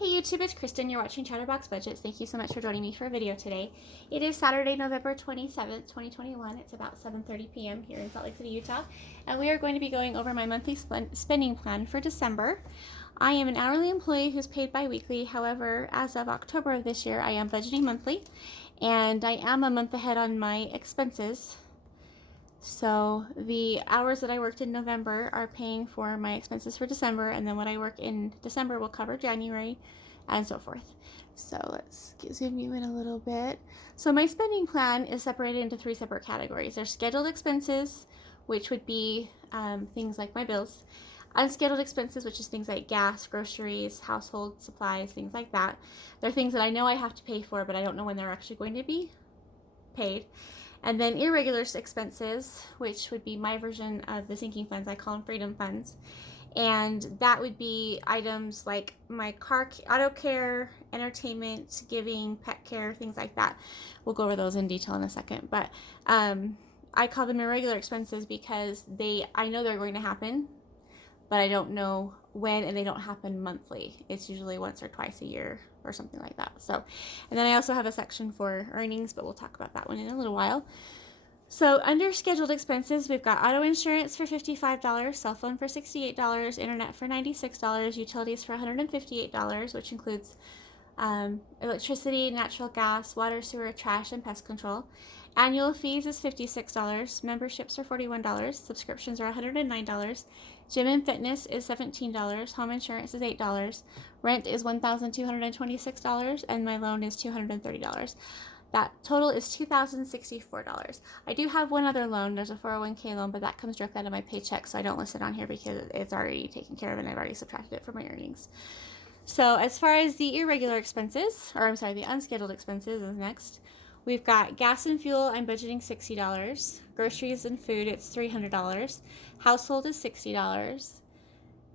Hey YouTube, it's Kristen. You're watching Chatterbox Budgets. Thank you so much for joining me for a video today. It is Saturday, November 27th, 2021. It's about 7:30 p.m. here in Salt Lake City, Utah. And we are going to be going over my monthly spending plan for December. I am an hourly employee who's paid bi-weekly. However, as of October of this year, I am budgeting monthly. And I am a month ahead on my expenses. So the hours that I worked in November are paying for my expenses for December, and then what I work in December will cover January and so forth. So let's zoom you in a little bit. So my spending plan is separated into three separate categories. There's scheduled expenses, which would be things like my bills. Unscheduled expenses, which is things like gas, groceries, household supplies, things like that. They're things that I know I have to pay for, but I don't know when they're actually going to be paid. And then irregular expenses, which would be my version of the sinking funds. I call them freedom funds. And that would be items like my car, auto care, entertainment, giving, pet care, things like that. We'll go over those in detail in a second. But I call them irregular expenses because I know they're going to happen, but I don't know when, and they don't happen monthly. It's usually once or twice a year or something like that. So, and then I also have a section for earnings, but we'll talk about that one in a little while. So under scheduled expenses, we've got auto insurance for $55, cell phone for $68, internet for $96, utilities for $158, which includes electricity, natural gas, water, sewer, trash, and pest control. Annual fees is $56. Memberships are $41. Subscriptions are $109. Gym and fitness is $17. Home insurance is $8. Rent is $1,226, and my loan is $230. That total is $2,064. I do have one other loan. There's a 401k loan, but that comes directly out of my paycheck, so I don't list it on here because it's already taken care of and I've already subtracted it from my earnings. So as far as the irregular expenses, the unscheduled expenses is next. We've got gas and fuel, I'm budgeting $60. Groceries and food, it's $300. Household is $60.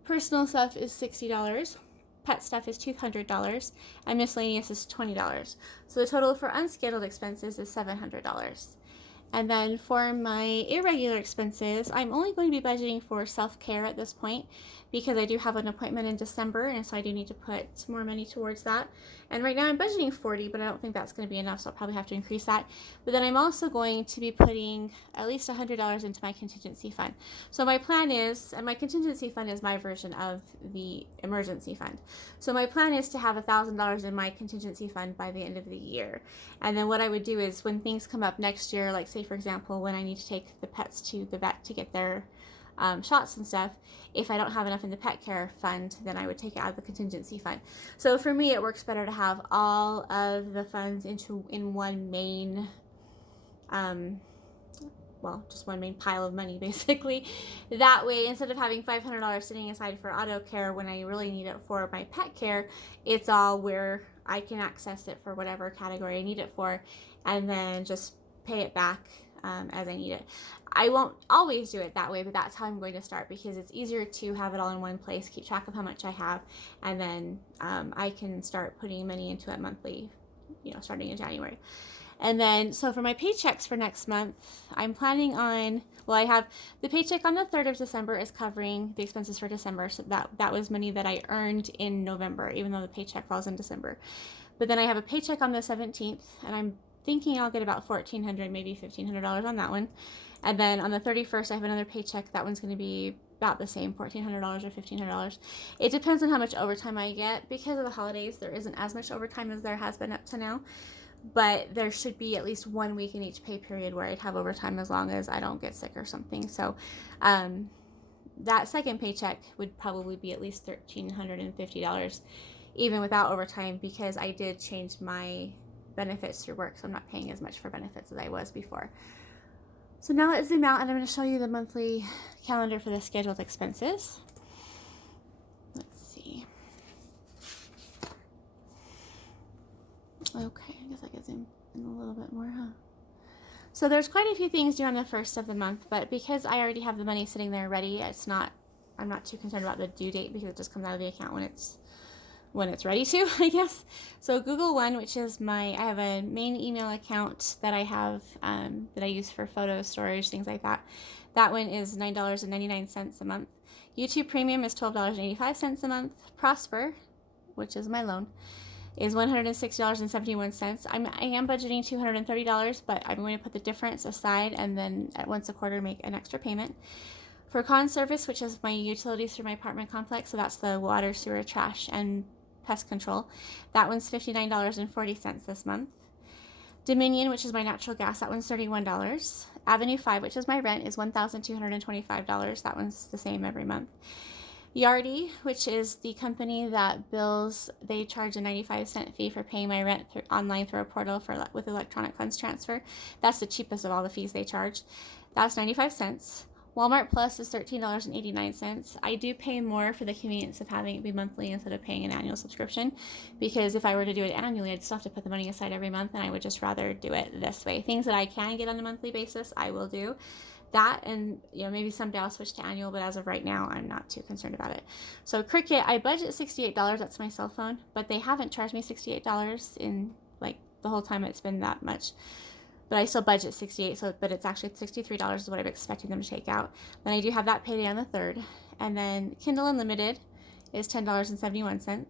Personal stuff is $60. Pet stuff is $200. And miscellaneous is $20. So the total for unscheduled expenses is $700. And then for my irregular expenses, I'm only going to be budgeting for self-care at this point because I do have an appointment in December, and so I do need to put more money towards that. And right now I'm budgeting $40, but I don't think that's going to be enough, so I'll probably have to increase that. But then I'm also going to be putting at least $100 into my contingency fund. So my plan is, and my contingency fund is my version of the emergency fund. So my plan is to have $1,000 in my contingency fund by the end of the year. And then what I would do is when things come up next year, like say for example, when I need to take the pets to the vet to get their shots and stuff, if I don't have enough in the pet care fund, then I would take it out of the contingency fund. So for me, it works better to have all of the funds in one main, just one main pile of money, basically. That way, instead of having $500 sitting aside for auto care when I really need it for my pet care, it's all where I can access it for whatever category I need it for, and then just pay it back as I need it. I won't always do it that way, but that's how I'm going to start because it's easier to have it all in one place, keep track of how much I have, and then I can start putting money into it monthly, starting in January. And then, so for my paychecks for next month, I'm planning on, I have the paycheck on the 3rd of December is covering the expenses for December. So that was money that I earned in November, even though the paycheck falls in December. But then I have a paycheck on the 17th, and I'm thinking I'll get about $1,400, maybe $1,500 on that one. And then on the 31st, I have another paycheck. That one's going to be about the same, $1,400 or $1,500. It depends on how much overtime I get. Because of the holidays, there isn't as much overtime as there has been up to now. But there should be at least 1 week in each pay period where I'd have overtime as long as I don't get sick or something. So that second paycheck would probably be at least $1,350, even without overtime, because I did change my benefits through work, so I'm not paying as much for benefits as I was before. So now let's zoom out, and I'm going to show you the monthly calendar for the scheduled expenses. Let's see. Okay, I guess I could zoom in a little bit more, huh? So there's quite a few things due on the 1st of the month, but because I already have the money sitting there ready, I'm not too concerned about the due date because it just comes out of the account when it's ready to, I guess. So Google One, which is I have a main email account that I have that I use for photo storage, things like that. That one is $9.99 a month. YouTube Premium is $12.85 a month. Prosper which is my loan, is $160.71. I am budgeting $230, but I'm going to put the difference aside and then at once a quarter make an extra payment. For con service, which is my utilities for my apartment complex, so that's the water, sewer, trash, and pest control, that one's $59.40 this month. Dominion, which is my natural gas, that one's $31. Avenue 5, which is my rent, is $1,225. That one's the same every month. Yardi, which is the company that bills, they charge a 95-cent fee for paying my rent online through a portal with electronic funds transfer. That's the cheapest of all the fees they charge. That's 95 cents. Walmart Plus is $13.89. I do pay more for the convenience of having it be monthly instead of paying an annual subscription, because if I were to do it annually, I'd still have to put the money aside every month, and I would just rather do it this way. Things that I can get on a monthly basis, I will do that, and maybe someday I'll switch to annual, but as of right now, I'm not too concerned about it. So Cricket, I budget $68. That's my cell phone, but they haven't charged me $68 in like the whole time it's been that much. But I still budget $68, but it's actually $63 is what I'm expecting them to take out. Then I do have that payday on the 3rd. And then Kindle Unlimited is $10.71.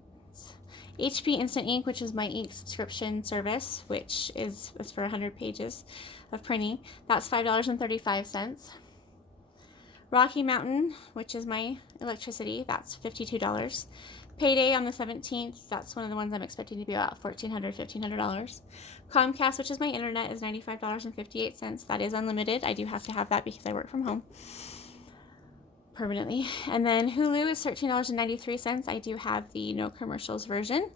HP Instant Ink, which is my ink subscription service, which is for 100 pages of printing, that's $5.35. Rocky Mountain, which is my electricity, that's $52. Payday on the 17th, that's one of the ones I'm expecting to be about $1,400, $1,500. Comcast, which is my internet, is $95.58. That is unlimited. I do have to have that because I work from home permanently. And then Hulu is $13.93. I do have the no commercials version.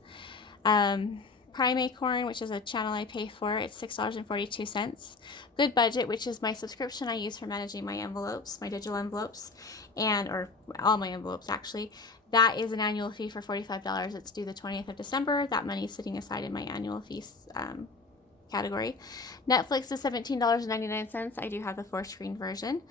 Prime Acorn, which is a channel I pay for, it's $6.42. Good Budget, which is my subscription I use for managing my envelopes, my digital envelopes, or all my envelopes actually. That is an annual fee for $45. It's due the 20th of December. That money is sitting aside in my annual fees category. Netflix is $17.99. I do have the 4-screen version.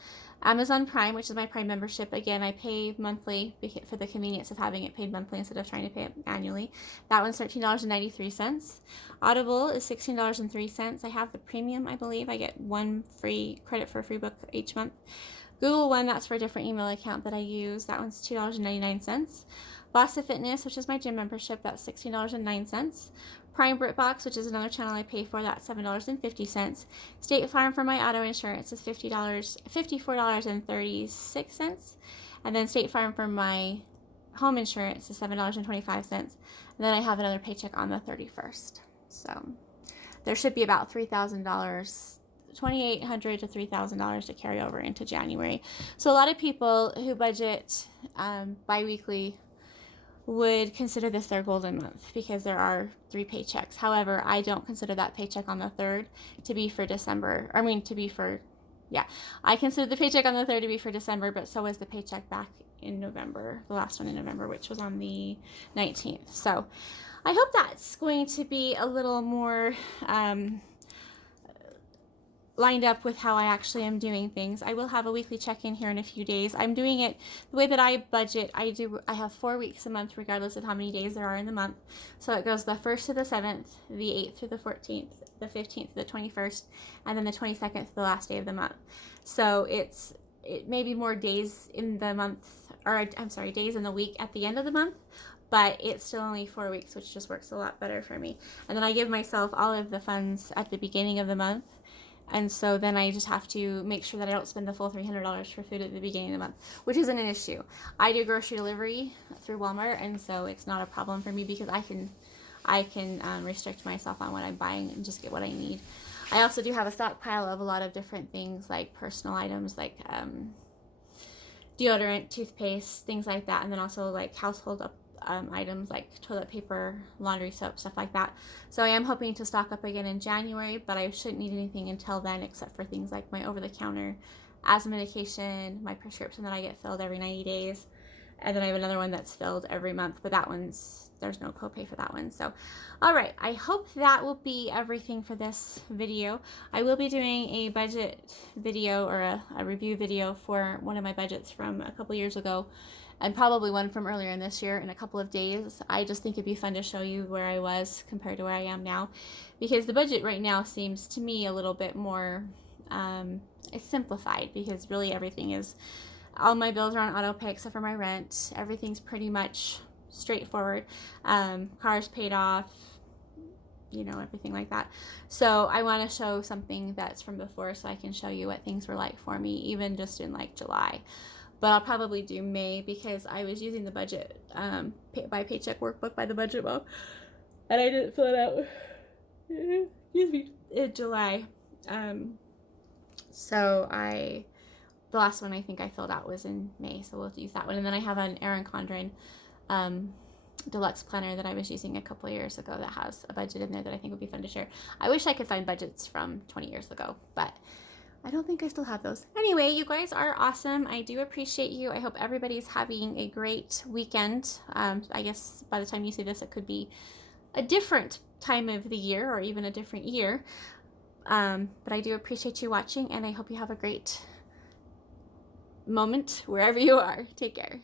Amazon Prime, which is my Prime membership, again, I pay monthly for the convenience of having it paid monthly instead of trying to pay it annually. That one's $13.93. Audible is $16.03. I have the premium, I believe. I get one free credit for a free book each month. Google One, that's for a different email account that I use. That one's $2.99. Bossa Fitness, which is my gym membership, that's $16.09. Prime BritBox, which is another channel I pay for, that's $7.50. State Farm for my auto insurance is $54.36. And then State Farm for my home insurance is $7.25. And then I have another paycheck on the 31st. So there should be about $3,000, $2,800 to $3,000 to carry over into January. So a lot of people who budget bi-weekly would consider this their golden month because there are 3 paychecks. However, I don't consider that paycheck on the 3rd to be for December. I consider the paycheck on the 3rd to be for December, but so is the paycheck back in November, the last one in November, which was on the 19th. So I hope that's going to be a little more lined up with how I actually am doing things. I will have a weekly check-in here in a few days. I'm doing it the way that I budget. I have 4 weeks a month regardless of how many days there are in the month. So it goes the 1st to the 7th, the 8th through the 14th, the 15th to the 21st, and then the 22nd to the last day of the month. So it may be more days in the month, days in the week at the end of the month, but it's still only 4 weeks, which just works a lot better for me. And then I give myself all of the funds at the beginning of the month. And so then I just have to make sure that I don't spend the full $300 for food at the beginning of the month, which isn't an issue. I do grocery delivery through Walmart, and so it's not a problem for me because I can restrict myself on what I'm buying and just get what I need. I also do have a stockpile of a lot of different things like personal items like deodorant, toothpaste, things like that, and then also like household items like toilet paper, laundry soap, stuff like that. So I am hoping to stock up again in January, but I shouldn't need anything until then except for things like my over-the-counter asthma medication, my prescription that I get filled every 90 days, and then I have another one that's filled every month, but there's no copay for that one. So alright, I hope that will be everything for this video. I will be doing a budget video or a review video for one of my budgets from a couple years ago, and probably one from earlier in this year in a couple of days. I just think it'd be fun to show you where I was compared to where I am now, because the budget right now seems to me a little bit more it's simplified, because really everything is, all my bills are on auto pay except for my rent. Everything's pretty much straightforward. Cars paid off, you know, everything like that. So I want to show something that's from before so I can show you what things were like for me, even just in like July. But I'll probably do May because I was using the budget by paycheck workbook by the budget mom, and I didn't fill it out excuse me, in July. So the last one I think I filled out was in May, so we'll use that one. And then I have an Erin Condren Deluxe Planner that I was using a couple of years ago that has a budget in there that I think would be fun to share. I wish I could find budgets from 20 years ago, but I don't think I still have those. Anyway, you guys are awesome. I do appreciate you. I hope everybody's having a great weekend. I guess by the time you see this, it could be a different time of the year or even a different year. But I do appreciate you watching, and I hope you have a great moment wherever you are. Take care.